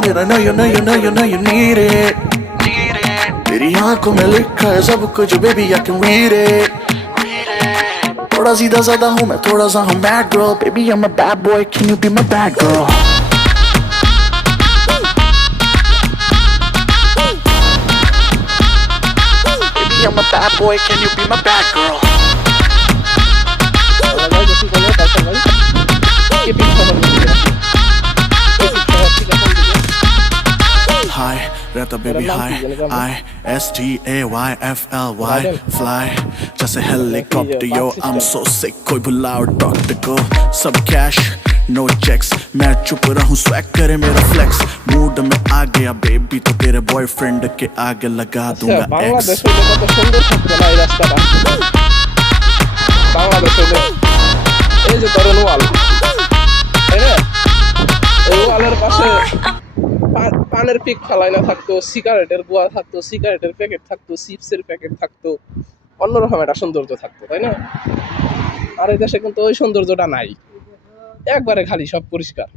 want it, I know you know you know you know you need it. तेरी आंखों में लिखा है सब कुछ baby I can read it. थोड़ा सीधा साधा हूँ मैं थोड़ा सा हूँ bad girl. Baby I'm a bad boy, can you be my bad girl? Baby I'm a bad boy, can you be my bad girl? Hi, रहता baby hi, I-S-T-A-Y-F-L-Y fly जैसे helicopter yo I'm so sick कोई बुलाओ doctor को सब cash no checks मैं चुप रहूं swag करे मेरा flex mood में आ गया baby तो तेरे boyfriend के आगे लगा दूंगा X এই যে ধরেন ওয়াল তাই না এই ওয়ালের পাশে পানের পিক ফালাই না থাকতো সিগারেটের গুয়া থাকতো সিগারেটের প্যাকেট থাকতো চিপসের প্যাকেট থাকতো অন্যরকম একটা সৌন্দর্য থাকতো তাই না আর এই দেশে কিন্তু ওই সৌন্দর্যটা নাই একবারে খালি সব পরিষ্কার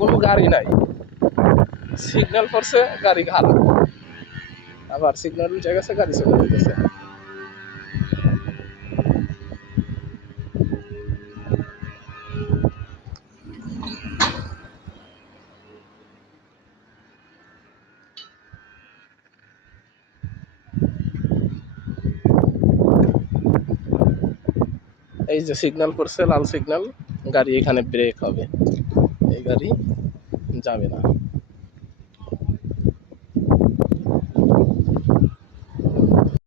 কোনো গাড়ি নাই সিগন্যাল পড়ছে গাড়ি খারাপ আবার সিগন্যাল উঠে গেছে গাড়ি চলে যেতেছে এই যে সিগন্যাল পড়ছে লাল সিগন্যাল গাড়ি এখানে ব্রেক হবে এই গাড়ি যাবে না